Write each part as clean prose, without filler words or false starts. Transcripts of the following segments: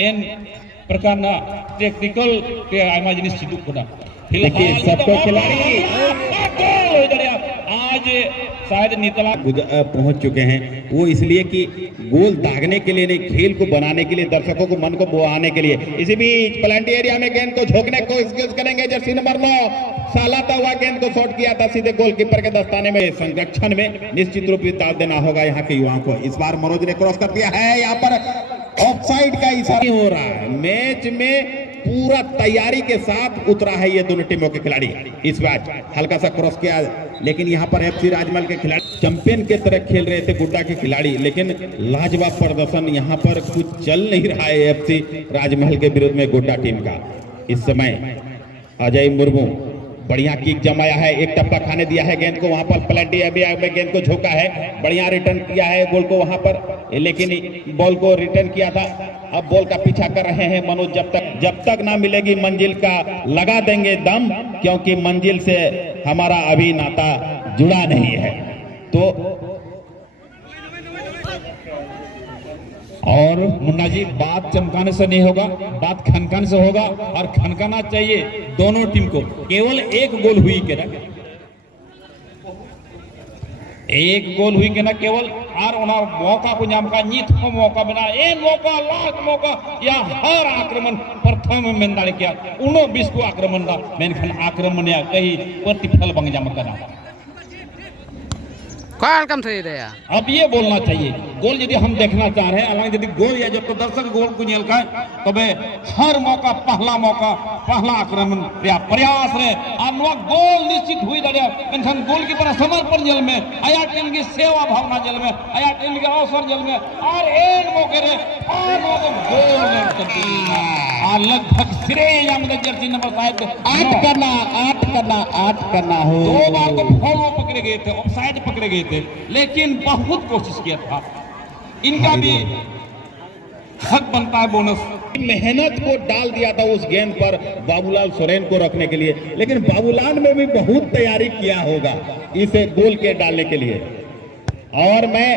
N प्रकारना technical के आयमा जिनिस चिदुक कोना देखिए सबको खिलाड़ी आज शायद नितला पहुंच चुके हैं। वो इसलिए कि गोल दागने के लिए नहीं, खेल को बनाने के लिए, दर्शकों को मन को बुआने के लिए। इसी बीच प्लांटी एरिया में गेंद को झोंकने को कोशिश करेंगे जर्सी नंबर 9 सालाता हुआ गेंद को शॉट किया था सीधे गोलकीपर के दस्ताने में। संरक्षण में निश्चित रूप से दाव देना होगा यहाँ के युवाओं को। इस बार मनोज ने क्रॉस कर दिया है, यहाँ पर ऑफसाइड का इशारा हो रहा है। मैच में पूरा तैयारी के साथ उतरा है ये दोनों टीमों के खिलाड़ी। इस मैच हल्का सा क्रॉस किया, लेकिन यहाँ पर एफसी राजमहल के खिलाड़ी चैंपियन के तरह खेल रहे थे गुड्डा के खिलाड़ी, लेकिन लाजवाब प्रदर्शन यहाँ पर कुछ चल नहीं रहा है एफसी राजमहल के विरुद्ध में गुड्डा टीम का। इस समय अजय मुर्मू बढ़िया किक जमाया है, एक टप्पा खाने दिया है गेंद को, वहां पर प्लांटी एरिया में गेंद को झोंका है, बढ़िया रिटर्न किया है गोल को वहां पर, लेकिन बॉल को रिटर्न किया था। अब बॉल का पीछा कर रहे हैं मनोज, जब तक ना मिलेगी मंजिल का लगा देंगे दम, क्योंकि मंजिल से हमारा अभी नाता जुड़ा नहीं है। तो और मुन्ना जी, बात चमकाने से नहीं होगा, बात खनखन से होगा, और खनकाना चाहिए दोनों टीम को। केवल एक गोल हुई के ना, एक गोल हुई के ना केवल, और मौका को नाम का नित को मौका बना ए मौका लाख मौका या हर आक्रमण प्रथम में दाड़े किया 19-20 को आक्रमण दा मेनखान आक्रमण या कहीं प्रतिफल बंग जाम करना। अब ये बोलना चाहिए गोल यदि हम देखना चाह रहे हैं, अलग यदि गोल या जब तो दर्शक गोल को नियल का तब हर मौका पहला आक्रमण या प्रयास रे और गोल निश्चित हुई दड़े मेनखान गोलकीपर समर्पण जल में, आया टीम की सेवा भावना जल में, आया टीम के अवसर जल में, और एक मौके रे और गोल और लगभग श्रेय जर्सी नंबर 8 करना हो। 2 बार तो फॉलो पकड़े गए थे, ऑफसाइड पकड़े गए थे, लेकिन बहुत कोशिश किया था। इनका भी हक बनता है बोनस। मेहनत को डाल दिया था उस गेंद पर बाबूलाल सोरेन को रखने के लिए, लेकिन बाबूलाल में भी बहुत तैयारी किया होगा इसे गोल के डालने के लिए। और मैं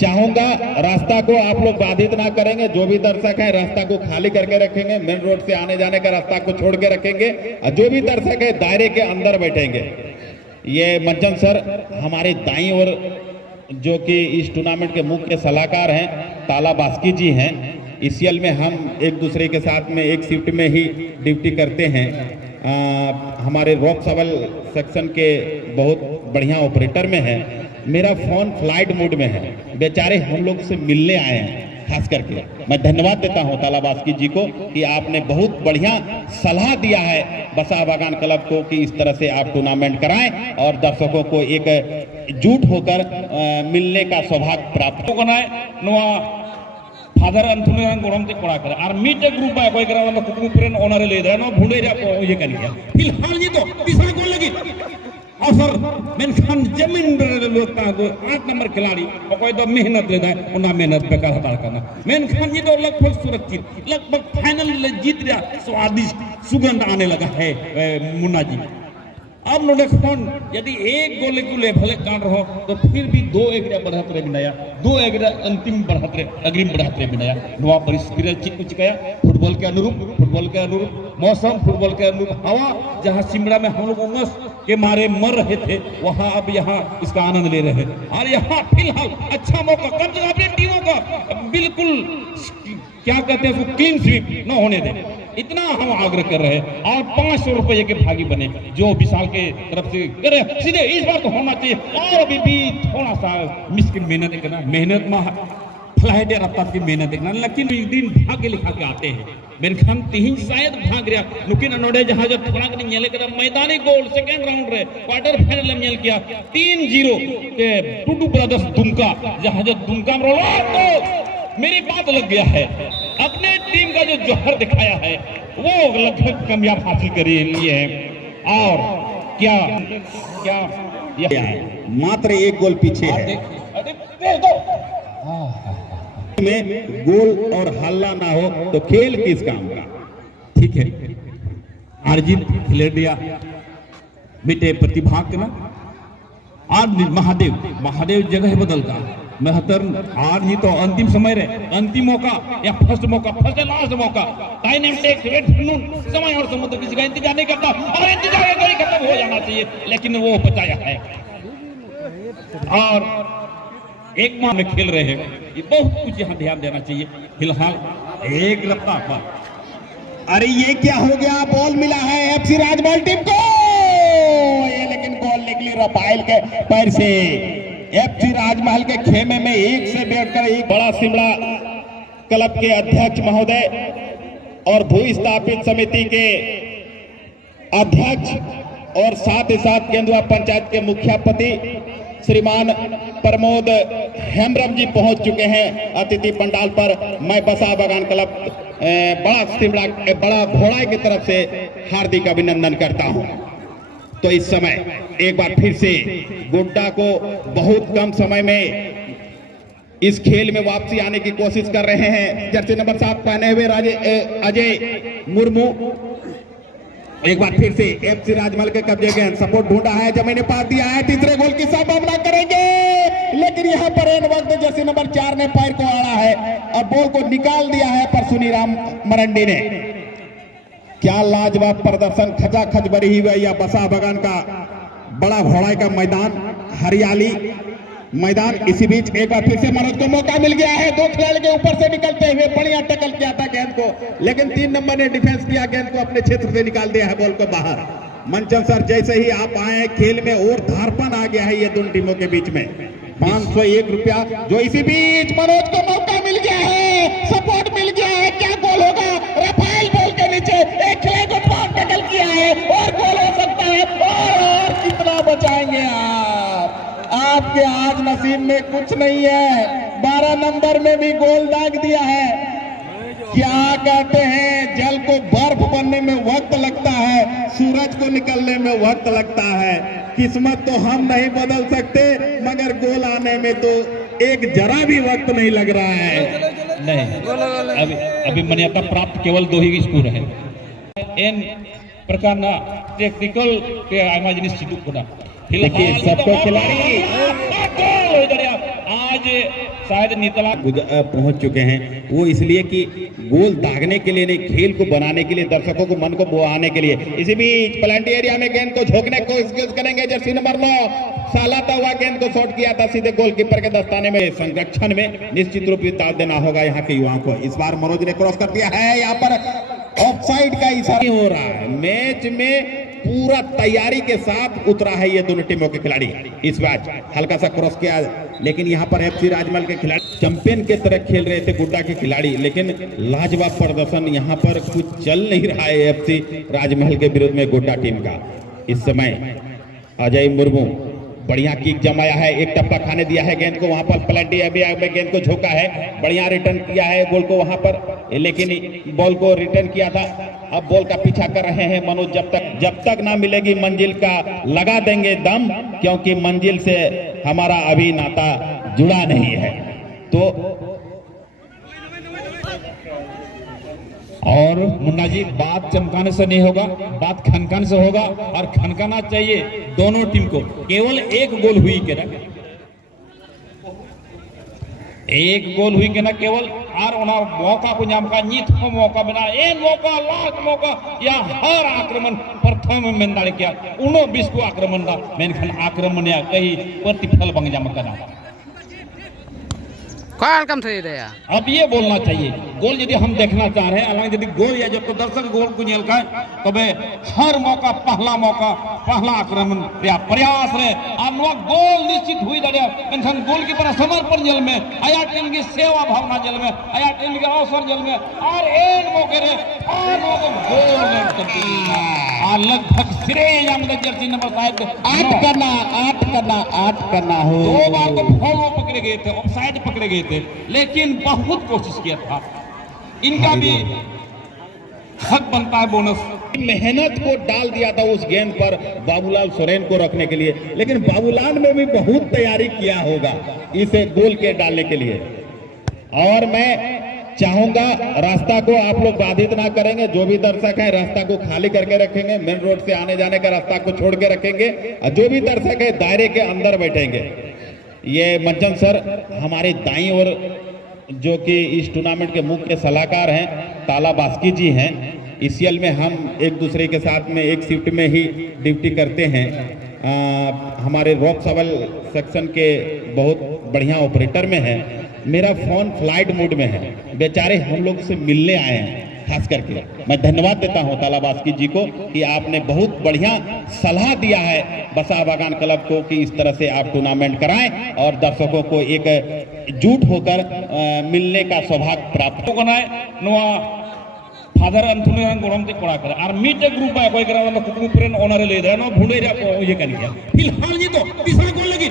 चाहूंगा रास्ता को आप लोग बाधित ना करेंगे, जो भी दर्शक हैं रास्ता को खाली करके रखेंगे, मेन रोड से आने जाने का रास्ता को छोड़ के रखेंगे, और जो भी दर्शक है दायरे के अंदर बैठेंगे। ये मंचन सर हमारे दाईं ओर जो कि इस टूर्नामेंट के मुख्य सलाहकार हैं ताला बास्की जी हैं। ईसीएल में हम एक दूसरे के साथ में एक शिफ्ट में ही ड्यूटी करते हैं। हमारे रॉक सवल सेक्शन के बहुत बढ़िया ऑपरेटर में है। मेरा फोन फ्लाइट मोड में है, बेचारे हम लोग से मिलने आए हैं। खास करके मैं धन्यवाद देता हूं ताला बास्की जी को कि आपने बहुत बढ़िया सलाह दिया है बसा बागान क्लब को कि इस तरह से आप टूर्नामेंट कराएं और दर्शकों को एक एकजुट होकर मिलने का सौभाग्य प्राप्त हो। फादर अंथुनी गोरम ते कोड़ा करे और मीट ग्रुप है कोई करा ना कुकु फ्रेंड ओनर ले दे नो भुंडे जा ये कर लिया फिलहाल जी तो तीसरा गोल लगी अवसर मेनखान जमीन लोग का 8 नंबर खिलाड़ी कोई तो मेहनत लेदा है उना मेहनत पे का हटा करना मेनखान जी तो लगभग सुरक्षित लगभग फाइनल जीत गया। स्वादिष्ट सुगंध आने लगा है मुन्ना जी। अब नोडे फोन यदि एक गोल को लेवल काट रहो तो फिर भी 2-1 बढ़त रे बिनाया 2-1 अंतिम बढ़त रे अग्रिम बढ़त रे बिनाया नवा परिस्थिति चिक गया। फुटबॉल के अनुरूप मौसम, फुटबॉल के अनुरूप हवा, जहां शिमला में हम लोग उमस के मारे मर रहे थे वहां अब यहां इसका आनंद ले रहे हैं। और यहां फिलहाल अच्छा मौका कम से कम अपनी टीमों का बिल्कुल क्या कहते हैं उसको क्लीन स्वीप न होने दें, इतना हम आग्रह कर रहे हैं। और 500 रुपये के भागी बने जो विशाल के तरफ से करे सीधे इस बार तो होना चाहिए। और अभी भी थोड़ा सा मुश्किल मेहनत में फ्लाइट रफ्तार की मेहनत देखना, लेकिन एक दिन भाग्य लिखा के आते हैं। मेनखान तीन शायद भाग रहा नुकिन अनोडे जहां जो थोड़ा के नेले कर मैदानी गोल सेकंड राउंड रे क्वार्टर फाइनल में किया 3-0 के टूटू ब्रदर्स दुमका, जहां जो दुमका में रोला तो मेरी बात लग गया है। अपने टीम का जो जौहर दिखाया है वो लगभग कामयाब हासिल कर लिए है। और क्या क्या मात्र एक गोल पीछे है में गोल और हल्ला ना हो तो खेल किस काम का। ठीक है, अर्जित खिलेडिया बेटे प्रतिभा करना और महादेव जगह बदलता महतर आज ही तो अंतिम समय रे अंतिम मौका या फर्स्ट लास्ट मौका टाइम एंड टेक्स वेट समय और समुद्र किसी का इंतजार नहीं करता और इंतजार का घड़ी खत्म हो जाना चाहिए लेकिन वो बचाया है और एक माह में खेल रहे हैं ये बहुत कुछ यहाँ ध्यान देना चाहिए फिलहाल एक रफ्तार पर अरे ये क्या हो गया, बॉल मिला है एफसी राजमहल टीम को, ये लेकिन बॉल निकली रफाइल के पैर से। एफसी राजमहल के खेमे में एक से बैठकर एक बड़ा शिमला क्लब के अध्यक्ष महोदय और भू स्थापित समिति के अध्यक्ष और साथ ही साथ केंदुआ पंचायत के मुखियापति श्रीमान प्रमोद हेम्ब्रम जी पहुंच चुके हैं अतिथि पंडाल पर। मैं बसा बागान क्लब बड़ा घोड़ा की तरफ से हार्दिक अभिनंदन करता हूं। तो इस समय एक बार फिर से गोड्डा को बहुत कम समय में इस खेल में वापसी आने की कोशिश कर रहे हैं जर्सी नंबर 7 पहने हुए अजय मुर्मू। एक बार फिर से एफसी राजमहल के कब्जे गेंद सपोर्ट ढूंढा है, जमीने पास दिया है, तीसरे गोल की संभावना करेंगे लेकिन यहां पर एन वक्त जर्सी नंबर 4 ने पैर को आड़ा है और बॉल को निकाल दिया है पर सुनीराम मरंडी ने। क्या लाजवाब प्रदर्शन, खचाखच भरी हुई या बसा बगान का बड़ा घोड़ा का मैदान, हरियाली मैदान। इसी बीच एक बार फिर से मनोज को मौका मिल गया है, दो खिलाड़ी के ऊपर से निकलते हुए बढ़िया टैकल किया था गेंद को लेकिन 3 नंबर ने डिफेंस किया, गेंद को अपने क्षेत्र से निकाल दिया है बॉल को बाहर। मंचन सर जैसे ही आप आए खेल में और धारपन आ गया है ये दोनों टीमों के बीच में। 501 रुपया जो इसी बीच मनोज को मौका मिल गया है, सपोर्ट मिल गया है, क्या गोल होगा? रफाइल बॉल के नीचे एक खिलाड़ी को बहुत टैकल किया है और गोल हो सकता है और कितना बचाएंगे आपके आज नसीब में कुछ नहीं है। 12 नंबर में भी गोल दाग दिया है। क्या कहते हैं, जल को बर्फ बनने में वक्त लगता है, सूरज को निकलने में वक्त लगता है। किस्मत तो हम नहीं बदल सकते मगर गोल आने में तो एक जरा भी वक्त नहीं लग रहा है। नहीं अभी मान्यता प्राप्त केवल 2 ही स्कोर है इन प्रकार टेक्निकल निश्चित देखिए सबको खिलाड़ी आज शायद नितला पहुंच चुके हैं, वो इसलिए कि गोल दागने के लिए नहीं, खेल को बनाने के लिए, दर्शकों को मन को बुआने के लिए। इसी बीच प्लांटी एरिया में गेंद को झोंकने को कोशिश करेंगे जर्सी नंबर 9, सालाता हुआ गेंद को शॉट किया था सीधे गोलकीपर के दस्ताने में। संरक्षण में निश्चित रूप से दाव देना होगा यहाँ के युवाओं को। इस बार मनोज ने क्रॉस कर दिया है, यहाँ पर ऑफसाइड का इशारा हो रहा है। मैच में पूरा तैयारी के साथ उतरा है ये दोनों टीमों के खिलाड़ी। इस मैच हल्का सा क्रॉस किया लेकिन यहाँ पर एफसी राजमहल के खिलाड़ी चैंपियन के तरह खेल रहे थे गोड्डा के खिलाड़ी, लेकिन लाजवाब प्रदर्शन यहाँ पर कुछ चल नहीं रहा है एफसी राजमहल के विरुद्ध में गोड्डा टीम का। इस समय अजय मुर्मू बढ़िया किक जमाया है, एक टप्पा खाने दिया है गेंद को, वहां पर प्लांटी अभी गेंद को झोंका है, बढ़िया रिटर्न किया है बॉल को वहां पर, लेकिन बॉल को रिटर्न किया था। अब बॉल का पीछा कर रहे हैं मनोज, जब तक ना मिलेगी मंजिल का लगा देंगे दम, क्योंकि मंजिल से हमारा अभी नाता जुड़ा नहीं है। तो और मुन्ना जी, बात चमकाने से नहीं होगा, बात खनखन से होगा और खनकाना चाहिए दोनों टीम को। केवल एक गोल हुई के ना, एक गोल हुई के ना केवल और मौका को नाम का नीत को मौका बना एक मौका लास्ट मौका या हर आक्रमण प्रथम में दाड़े किया 19-20 को आक्रमण का मेनखान आक्रमण या कहीं प्रतिफल बंग जाम करना। अब ये बोलना चाहिए गोल यदि हम देखना चाह रहे हैं, हालांकि यदि गोल या जब तो दर्शक गोल को झेल कर तबे हर मौका पहला आक्रमण या प्रयास रे हम लोग गोल निश्चित हुई दड़े पेंशन गोल की पर समर्पण जल में आया टीम की सेवा भावना जल में आया टीम के अवसर जल में और एक मौके रे और गोल और लगभग श्रेय जर्सी नंबर 7 8 करना हो। 2 बार तो फॉलो पकड़े गए थे, ऑफसाइड पकड़े गए थे, लेकिन बहुत कोशिश किया था। इनका भी हक बनता है बोनस। मेहनत को डाल दिया था उस गेंद पर बाबूलाल सोरेन को रखने के लिए, लेकिन बाबूलाल में भी बहुत तैयारी किया होगा इसे गोल के डालने के लिए। और मैं चाहूंगा रास्ता को आप लोग बाधित ना करेंगे, जो भी दर्शक हैं रास्ता को खाली करके रखेंगे, मेन रोड से आने जाने का रास्ता को छोड़ के रखेंगे और जो भी दर्शक है दायरे के अंदर बैठेंगे। ये मंचन सर हमारे दाईं ओर जो कि इस टूर्नामेंट के मुख्य सलाहकार हैं ताला बास्की जी हैं। ईसीएल में हम एक दूसरे के साथ में एक शिफ्ट में ही ड्यूटी करते हैं। हमारे रॉक सवल सेक्शन के बहुत बढ़िया ऑपरेटर में है। मेरा फोन फ्लाइट मोड में है, बेचारे हम लोग से मिलने आए हैं। खास करके मैं धन्यवाद देता हूं ताला बास्की जी को कि आपने बहुत बढ़िया सलाह दिया है बसा बागान क्लब को कि इस तरह से आप टूर्नामेंट कराएं और दर्शकों को एक एकजुट होकर मिलने का सौभाग्य प्राप्त हो। फादर अंथोनी गोरम ते कोड़ा करे और मीटे ग्रुप है कोई करा ना कुकु फ्रेंड ओनर ले दे ना भुंडे ये कर गया। फिलहाल ये तो तीसरा गोल लगी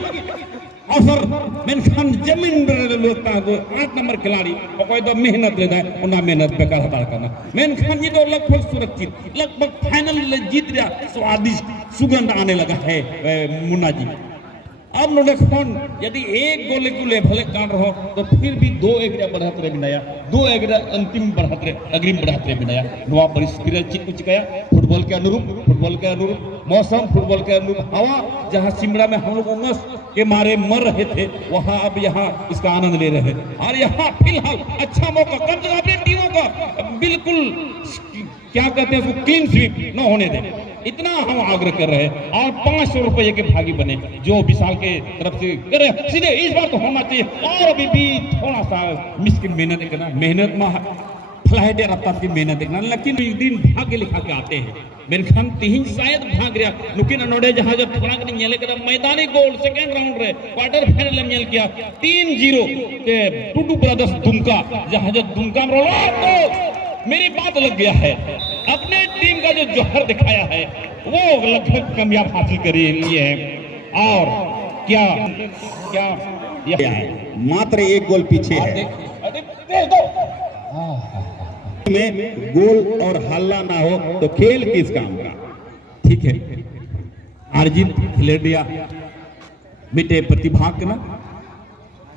और सर मेनखान जमीन लोगता को 8 नंबर खिलाड़ी और कोई तो मेहनत लेता है उन्हें मेहनत बेकार हटा करना। मेनखान ये तो लगभग सुरक्षित लगभग फाइनल जीत गया। स्वादिष्ट सुगंध आने लगा है मुन्ना जी। अब नोडेखन यदि एक गोल को ले भले काट रहो तो फिर भी 2-1 बढ़त रे बिनाया 2-1 अंतिम बढ़त रे अग्रिम बढ़त रे बिनाया नवा परिस्थिति चिक गया। फुटबॉल के अनुरूप मौसम, फुटबॉल के अनुरूप हवा, जहां शिमला में हम लोग उमस के मारे मर रहे थे वहां अब यहां इसका आनंद ले रहे हैं। और यहां फिलहाल अच्छा मौका कम से कम अपनी टीमों का बिल्कुल क्या कहते हैं उसको क्लीन स्वीप न होने दें, इतना हम आग्रह कर रहे हैं। और 500 रुपये के भागी बने जो विशाल के तरफ से करे सीधे इस बार तो होना चाहिए। और अभी भी थोड़ा सा मुश्किल मेहनत करना, मेहनत में फ्लाइट रफ्तार की मेहनत देखना, लेकिन एक दिन भाग्य लिखा के आते हैं। मेरे खान तीन शायद भाग रहा नुकिन अनोडे जहां जो थोड़ा के नियले कर मैदानी गोल सेकंड राउंड रे क्वार्टर फाइनल में किया 3-0 के टूटू ब्रदर्स दुमका, जहां जो दुमका में रोला तो मेरी बात लग गया है। अपने टीम का जो जौहर दिखाया है वो लगभग कामयाब हासिल करी लिए है। और क्या क्या यह है मात्र एक गोल पीछे है में गोल और हल्ला ना हो तो खेल किस काम का। ठीक है अर्जित खिले दिया बेटे प्रतिभा करना।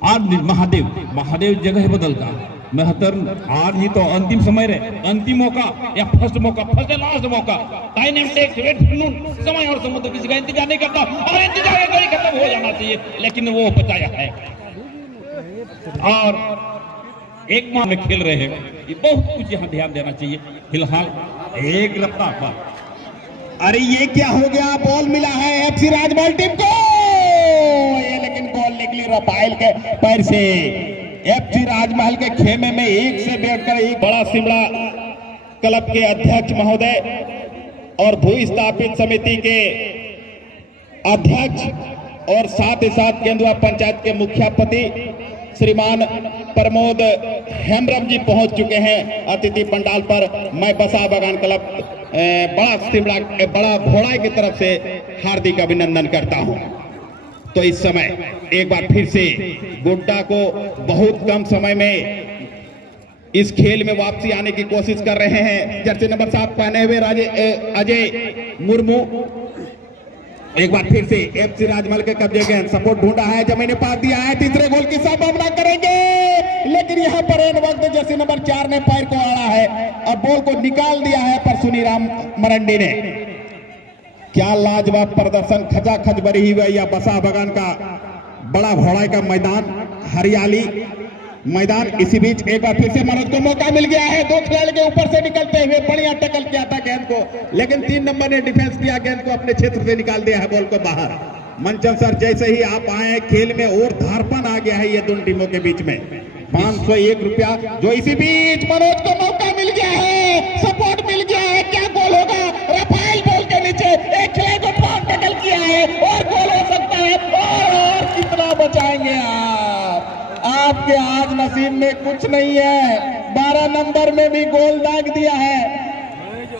आज महादेव जगह बदलता महतर आज ही तो अंतिम समय रे अंतिम मौका या फर्स्ट लास्ट मौका टाइम एंड टेक्स वेट समय और समुद्र किसी का इंतजार नहीं करता और इंतजार कहीं खत्म हो जाना चाहिए, लेकिन वो बचाया है। और एक माह में खेल रहे हैं, ये बहुत कुछ यहाँ ध्यान देना चाहिए। फिलहाल एक रफ्तार पर अरे ये क्या हो गया, बॉल मिला है एफसी राजमहल टीम को, ये लेकिन बॉल निकली रफाइल के पैर से। एफसी राजमहल के खेमे में एक से बैठकर एक बड़ा शिमला क्लब के अध्यक्ष महोदय और भू स्थापित समिति के अध्यक्ष और साथ ही साथ केंद्रीय पंचायत के मुखियापति श्रीमान प्रमोद हेमब्रम जी पहुंच चुके हैं अतिथि पंडाल पर। मैं बसा बागान क्लब बड़ा घोड़ा की तरफ से हार्दिक अभिनंदन करता हूं। तो इस समय एक बार फिर से गोड्डा को बहुत कम समय में इस खेल में वापसी आने की कोशिश कर रहे हैं जर्सी नंबर 7 पहने हुए अजय मुर्मू। एक बार फिर से एफसी राजमहल के कब्जे के सपोर्ट ढूंढा है, जमीने पास दिया है, तीसरे गोल की संभावना करेंगे, लेकिन यहां पर इन वक्त जर्सी नंबर 4 ने पैर को आड़ा है और बॉल को निकाल दिया है पर सुनीराम मरंडी ने। क्या लाजवाब प्रदर्शन, खचाखच भरी हुई या बसा बागान का बड़ा घोड़ा का मैदान, हरियाली मैदान। इसी बीच एक बार फिर से मनोज को मौका मिल गया है, 2 खिलाड़ी के ऊपर से निकलते हुए बढ़िया टैकल किया था गेंद को, लेकिन 3 नंबर ने डिफेंस किया, गेंद को अपने क्षेत्र से निकाल दिया है, बॉल को बाहर। मंचन सर जैसे ही आप आए खेल में और धारपन आ गया है ये दोनों टीमों के बीच में। 501 रुपया जो इसी बीच मनोज को मौका मिल गया है, सपोर्ट मिल गया है, क्या गोल होगा। रफाइल बॉल के नीचे एक खिलाड़ी को बहुत टैकल किया है और गोल हो सकता है। और कितना बचाएंगे आपके आज नसीब में कुछ नहीं है। 12 नंबर में भी गोल दाग दिया है।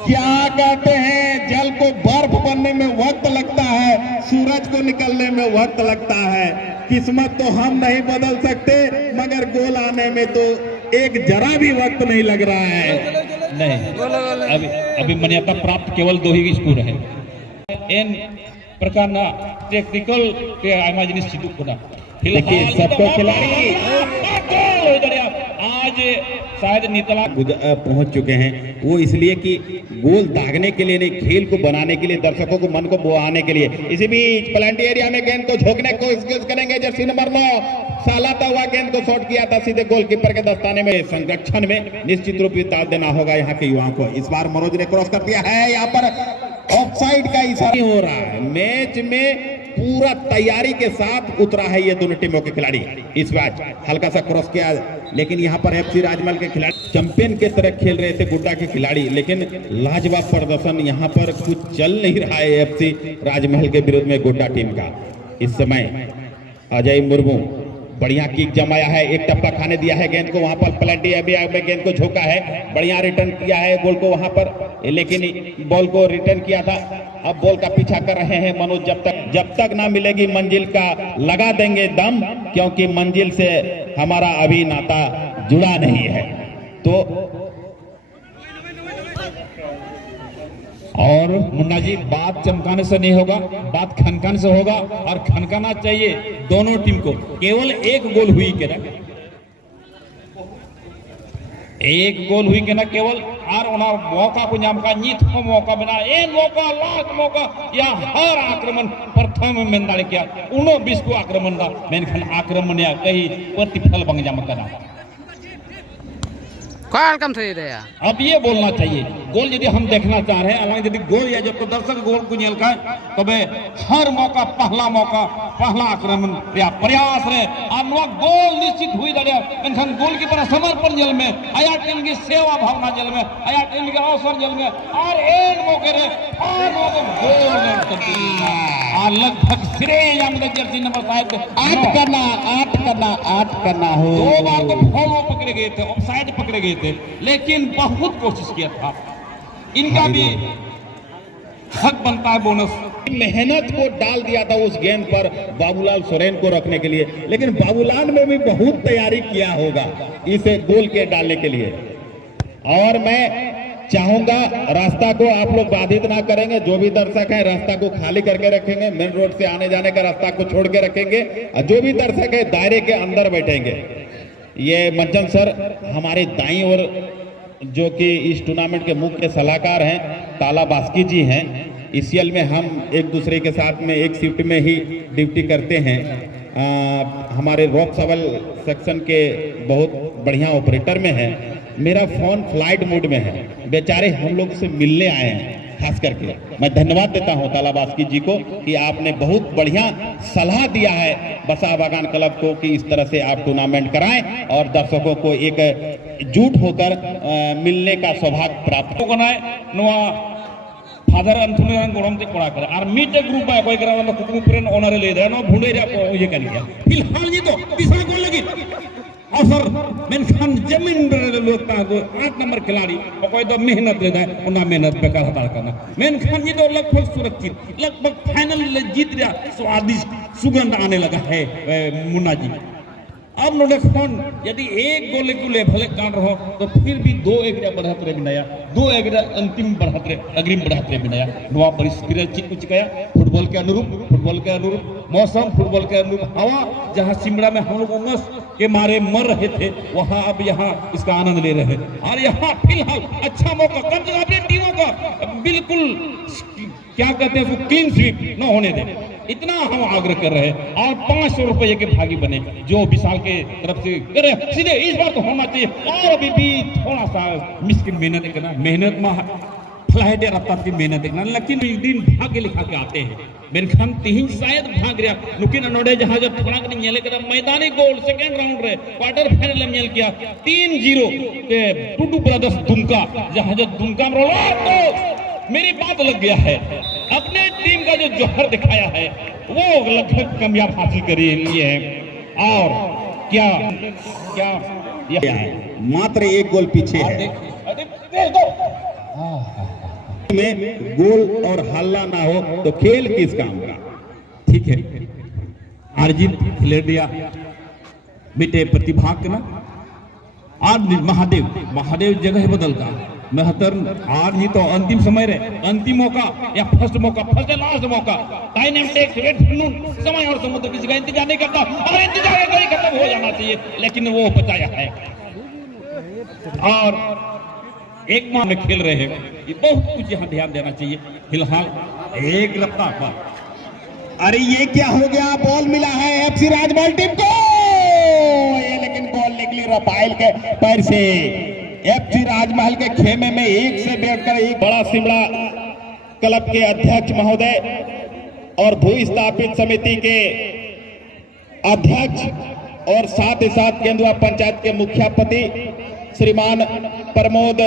क्या कहते हैं, जल को बर्फ बनने में वक्त लगता है, सूरज को निकलने में वक्त लगता है। किस्मत तो हम नहीं बदल सकते, मगर गोल आने में तो एक जरा भी वक्त नहीं लग रहा है। नहीं अभी मान्यता प्राप्त केवल 2 ही स्कोर है। इन प्रकार ना टेक्निकल के आयोजन सिद्धू कोना देखिए सबको खिलाड़ी आज शायद नितला पहुंच चुके हैं। वो इसलिए कि गोल दागने के लिए नहीं, खेल को बनाने के लिए, दर्शकों को मन को बुआने के लिए। इसी बीच प्लांटी एरिया में गेंद को झोंकने को कोशिश करेंगे जर्सी नंबर 9, सालाता हुआ गेंद को शॉट किया था सीधे गोलकीपर के दस्ताने में। संरक्षण में निश्चित रूप से दाव देना होगा यहाँ के युवाओं को। इस बार मनोज ने क्रॉस कर दिया है, यहाँ पर ऑफसाइड का इशारा हो रहा है। मैच में पूरा तैयारी के साथ उतरा है ये दोनों टीमों के खिलाड़ी। इस मैच हल्का सा क्रॉस किया, लेकिन यहाँ पर एफसी राजमहल के खिलाड़ी चैंपियन के तरह खेल रहे थे गुड्डा के खिलाड़ी, लेकिन लाजवाब प्रदर्शन यहाँ पर कुछ चल नहीं रहा है एफसी राजमहल के विरुद्ध में गुड्डा टीम का। इस समय अजय मुर्मू बढ़िया किक जमाया है, एक टप्पा खाने दिया है गेंद को, वहां पर प्लांटी एरिया में गेंद को झोंका है, बढ़िया रिटर्न किया है गोल को वहां पर, लेकिन बॉल को रिटर्न किया था। अब बॉल का पीछा कर रहे हैं मनोज, जब तक ना मिलेगी मंजिल का लगा देंगे दम, क्योंकि मंजिल से हमारा अभी नाता जुड़ा नहीं है। तो और मुन्ना जी, बात चमकाने से नहीं होगा, बात खनखन से होगा, और खनकाना चाहिए दोनों टीम को। केवल एक गोल हुई के ना, एक गोल हुई के ना केवल, और मौका को नाम का नीत को मौका बना, एक मौका लास्ट मौका या हर आक्रमण प्रथम में दाड़े किया 19-20 को आक्रमण दा मेनखान आक्रमण या कहीं प्रतिफल बंग जाम करा। अब ये बोलना चाहिए, गोल यदि हम देखना चाह रहे हैं, हालांकि यदि गोल या जब तो दर्शक गोल को झेल खाए, तबे हर मौका पहला आक्रमण या प्रयास रहे और गोल निश्चित हुई दड़िया मेनखान गोलकीपर समर्पण जल में, आया टीम की सेवा भावना जल में, आया टीम के अवसर जल में, और एक मौके रे और गोल और लगभग श्रेय जर्सी नंबर साहब 8 करना हो। 2 बार तो फॉलो पकड़े गए थे, ऑफसाइड पकड़े गए थे, लेकिन बहुत कोशिश किया था। इनका भी हक बनता है बोनस। मेहनत को डाल दिया था उस गेंद पर बाबूलाल सोरेन को रखने के लिए, लेकिन बाबूलाल में भी बहुत तैयारी किया होगा इसे गोल के डालने के लिए। और मैं चाहूंगा रास्ता को आप लोग बाधित ना करेंगे, जो भी दर्शक हैं रास्ता को खाली करके रखेंगे, मेन रोड से आने जाने का रास्ता को छोड़ के रखेंगे, और जो भी दर्शक है दायरे के अंदर बैठेंगे। ये मंचन सर हमारे दाईं ओर जो कि इस टूर्नामेंट के मुख्य सलाहकार हैं ताला बास्की जी हैं। ईसीएल में हम एक दूसरे के साथ में एक शिफ्ट में ही ड्यूटी करते हैं। हमारे रॉक सवल सेक्शन के बहुत बढ़िया ऑपरेटर में है। मेरा फोन फ्लाइट मोड में है, बेचारे हम लोग से मिलने आए हैं। खास करके मैं धन्यवाद देता हूं ताला बास्की जी को कि आपने बहुत बढ़िया सलाह दिया है बसा बागान क्लब को कि इस तरह से आप टूर्नामेंट कराएं और दर्शकों को एक एकजुट होकर मिलने का सौभाग्य प्राप्त हो। फादर अंथुनी गोड़म ते कोड़ा करे और मीट ग्रुप है कोई करा ना कुकुपुरन ओनर ले दे ना भुंडे रे ये कर लिया। फिलहाल ये तो तीसरा गोल लगी ऑफर मेनखान जमीन लोग को 8 नंबर खिलाड़ी कोई तो मेहनत ले दे उना मेहनत बेकार हटा करना मेनखान ये तो लगभग सुरक्षित, लगभग फाइनल जीत गया। स्वादिष्ट सुगंध आने लगा है मुन्ना जी। अब नोडेफोन यदि एक गोल को लेवल काट रहो तो फिर भी 2-1 बढ़त रे बिनाया 2-1 अंतिम बढ़त रे अग्रिम बढ़त रे बिनाया नवा परिस्थिति चिकुच गया। फुटबॉल के अनुरूप मौसम, फुटबॉल के अनुरूप हवा, जहां शिमला में हम लोग उमस के मारे मर रहे थे वहां अब यहां इसका आनंद ले रहे हैं। और यहां फिलहाल अच्छा मौका कम से कम अपनी टीमों का बिल्कुल क्या कहते हैं उसको क्लीन स्वीप न होने दें, इतना हम आग्रह कर रहे हैं। और 500 रुपये के भागी बने जो विशाल के तरफ से करे सीधे इस बार तो होना चाहिए। और अभी भी थोड़ा सा मुश्किल मेहनत करना, मेहनत में फ्लाइट रफ्तार की मेहनत देखना, लेकिन एक दिन भाग्य लिखा के आते हैं। मेरे खान 3 शायद भाग रहा नुकिन अनोडे जहां जब थोड़ा के नेले के मैदानी गोल सेकंड राउंड रे क्वार्टर फाइनल में नेल किया 3-0 के टूटू ब्रदर्स दुमका, जहां जब दुमका में रोला तो मेरी बात लग गया है। अपने टीम का जो जौहर दिखाया है वो लगभग कामयाब हासिल करी लिए है। और क्या क्या यह मात्र एक गोल पीछे है में गोल और हल्ला ना हो तो खेल किस काम का। ठीक है, अर्जित खिले दिया बेटे प्रतिभा के ना। आज महादेव जगह बदल का महतर आज ही तो अंतिम समय रे अंतिम मौका या फर्स्ट लास्ट मौका टाइम एंड टेक्स वेट समय और समुद्र किसी का इंतजार नहीं करता और इंतजार कहीं खत्म हो जाना चाहिए, लेकिन वो बचाया है। और एक माह में खेल रहे हैं, ये बहुत कुछ यहाँ ध्यान देना चाहिए। फिलहाल एक रफ्तार पर अरे ये क्या हो गया, बॉल मिला है एफसी राजमहल टीम को, ये लेकिन बॉल निकली रफाइल के पैर से। एफसी राजमहल के खेमे में एक से बैठकर एक बड़ा सिमड़ा क्लब के अध्यक्ष महोदय और भू स्थापित समिति के अध्यक्ष और साथ ही साथ केंद्रीय पंचायत के मुखियापति श्रीमान प्रमोद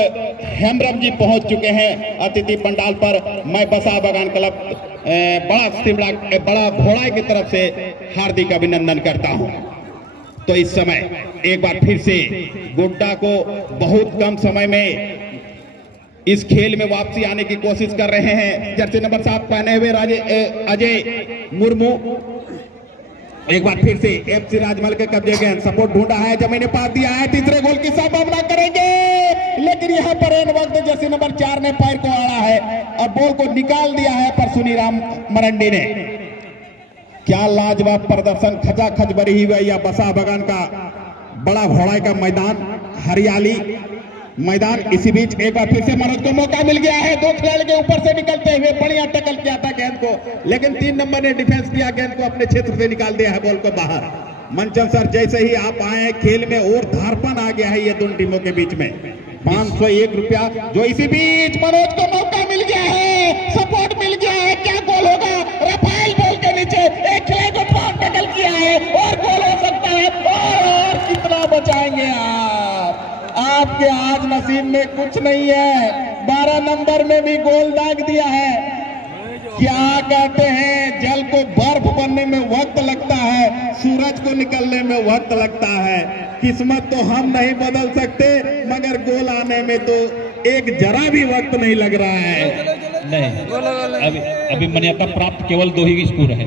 हेमब्रम जी पहुंच चुके हैं अतिथि पंडाल पर। मैं बसा बगान क्लब बड़ा घोड़ा की तरफ से हार्दिक अभिनंदन करता हूं। तो इस समय एक बार फिर से गुड्डा को बहुत कम समय में इस खेल में वापसी आने की कोशिश कर रहे हैं जर्सी नंबर 7 पहने हुए अजय मुर्मू। एक बार फिर से एफसी राजमहल के कब्जे गेंद, सपोर्ट ढूंढा है, जमीने पास दिया है, तीसरे गोल की संभावना करेंगे, लेकिन यहां पर इन वक्त जर्सी नंबर 4 ने पैर को आड़ा है और बॉल को निकाल दिया है पर सुनीराम मरंडी ने। क्या लाजवाब प्रदर्शन, खचाखच भरी हुई या बसा बगान का बड़ा घोड़ा का मैदान, हरियाली मैदान। इसी बीच एक बार फिर से मनोज को मौका मिल गया है, दो खिलाड़ी के ऊपर से निकलते हुए बढ़िया टैकल किया था गेंद को, लेकिन 3 नंबर ने डिफेंस किया, गेंद को अपने क्षेत्र से निकाल दिया है, बॉल को बाहर। मंचन सर जैसे ही आप आए खेल में और धारपन आ गया है ये दोनों टीमों के बीच में। 501 रुपया जो इसी बीच मनोज को मौका मिल गया है, सपोर्ट मिल गया है, क्या गोल होगा? रफाइल बॉल के नीचे एक खिलाड़ी को बहुत टैकल किया है और गोल हो सकता है। और कितना बचाएंगे आपके आज नसीब में कुछ नहीं है, 12 नंबर में भी गोल दाग दिया है। क्या कहते हैं, जल को बर्फ बनने में वक्त लगता है, सूरज को निकलने में वक्त लगता है। किस्मत तो हम नहीं बदल सकते, मगर गोल आने में तो एक जरा भी वक्त नहीं लग रहा है। नहीं, अभी मान्यता प्राप्त केवल 2 ही स्कोर है।